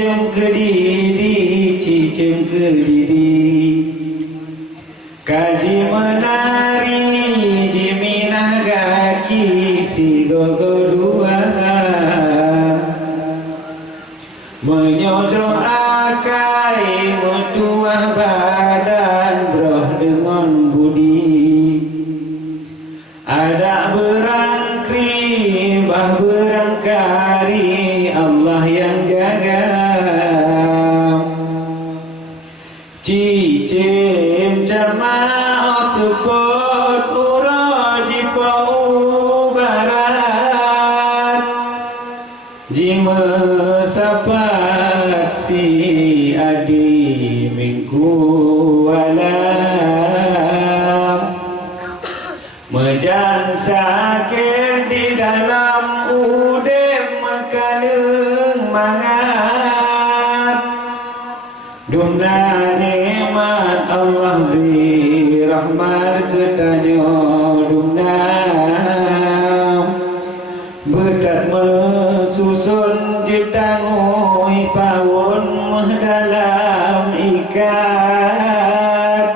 cicem ke diri kaji menari jiminah gaki si dua menyojok akai metuah badan droh dengan budi ada berangkri bah berangkari Allah yang jaga cicim jamaah support uraji barat jima sapat si adi minggu alam mejan sakit di dalam udem makaneng mangat dumna nikmat Allah beri rahmat ketanyo dumna betat mesusun jetangoi pawon dalam ikat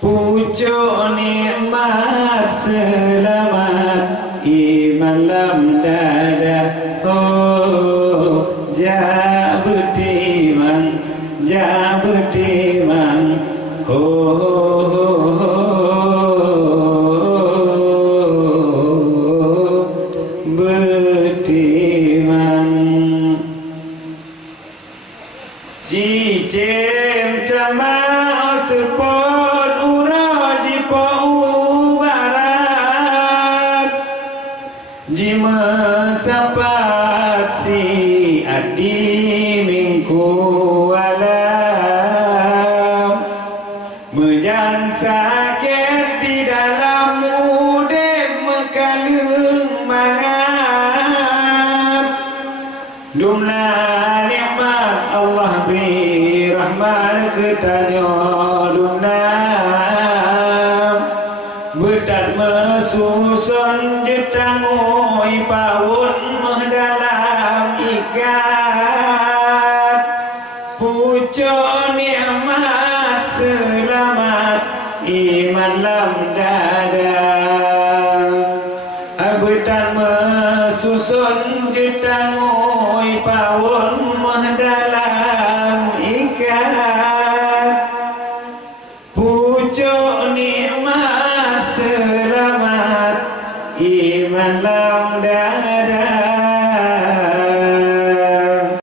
pucuk nikmat selamat iman lam dada oh ja betimang betimang cicim jamaah support uraji barat jima sapat si adi minggu alam mejan sakit di dalam udem mekaleng mangat dumna nikmat Allah beri rahmat ketanyo dumna betat mesusun jetangoi pawon dalam ikat pucuk nikmat selamat iman lam dada betat mesusun jetangoi pawon dalam ikat pucuk nikmat selamat iman lam dada